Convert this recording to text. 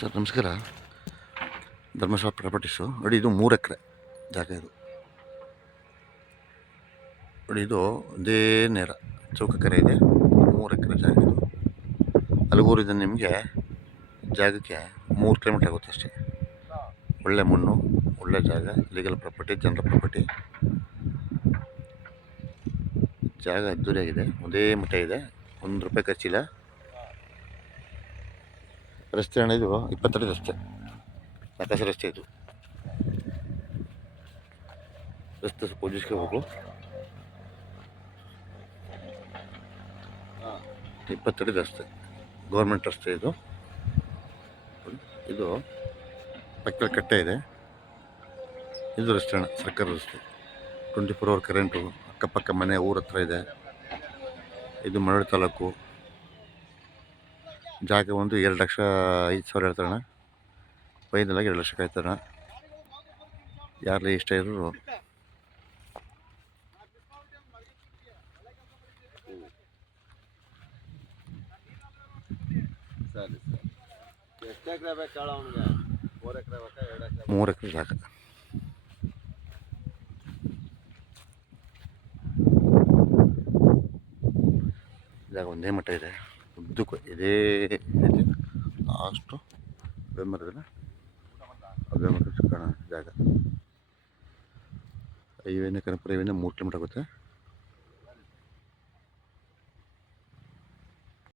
Sir ನಮಸ್ಕಾರ. Dharmasthala properties ನೋಡಿ, ಇದು 3 ಎಕರೆ ಜಾಗ. ಇದು ನೋಡಿ, ಇದು ಒಂದೇ ನೇರ ಚೌಕ ಕೆರೆ ಇದೆ. 3 ಎಕರೆ ಜಾಗ ಇದು. ಹಲಗೂರಿಂದ ನಿಮಗೆ ಜಾಗಕ್ಕೆ 3 ಕಿಲೋಮೀಟ್ರ್ ಆಗುತ್ತೆ ಅಷ್ಟೇ. ಒಳ್ಳೆ ಮಣ್ಣು, ಒಳ್ಳೆ ಜಾಗ, ಲೀಗಲ್ ಪ್ರಾಪರ್ಟಿ, ಜನರ ಪ್ರಾಪರ್ಟಿ. ಜಾಗ ಅದ್ದೂರಿಯಾಗಿದೆ, ಒಂದೇ ಮಠ ಇದೆ, ₹1 ಖರ್ಚಿಲ್ಲ. ರಸ್ತೆ ಇದು 20 ಅಡಿ ರಸ್ತೆ, ಆಕಾಶ ರಸ್ತೆ. ಇದು ರಸ್ತೆ ಸ್ವಲ್ಪ ಹೋಗಬೇಕು. 20 ಅಡಿ ರಸ್ತೆ, ಗೌರ್ಮೆಂಟ್ ರಸ್ತೆ. ಇದು ಪಕ್ಕದಲ್ಲಿ ಕಟ್ಟೆ ಇದೆ. ಇದು ರಸ್ತೆ, ಸರ್ಕಾರ ರಸ್ತೆ. 24 ಅವರ್ ಕರೆಂಟು, ಅಕ್ಕಪಕ್ಕ ಮನೆ, ಊರ ಹತ್ರ ಇದೆ. ಇದು ಮಳವಳ್ಳಿ ತಾಲೂಕು. ಜಾಗ ಒಂದು 2,05,000 ಹೇಳ್ತಾರಣ್ಣ. ಫೈನಲ್ ಆಗಿ 2 ಲಕ್ಷಕ್ಕೆ ಆಯ್ತಾರಣ್ಣ. ಯಾರಲ್ಲಿ ಇಷ್ಟ ಇರೋರು ಸರಿ ಸರ್. ಎಷ್ಟು ಎಕರೆ ಬೇಕು ಅವನಿಗೆ? 3 ಎಕರೆ ಬೇಕಾ, 2 ಎಕರೆ? 3 ಎಕರೆ ಜಾಗ. ಜಾಗ ಒಂದೇ ಮಟ್ಟ ಇದೆ, ಉದ್ದಕ್ಕೂ ಇದೇ ರೀತಿ ಅಷ್ಟು ಬೆಂಬರದಿಲ್ಲ. ಬೆಂಬರ ಜಾಗ ಹೈವೇನೇ, ಕನಕಪುರ ಹೈವೇನೇ 3 ಕಿಲೋಮೀಟರ್ ಆಗುತ್ತೆ.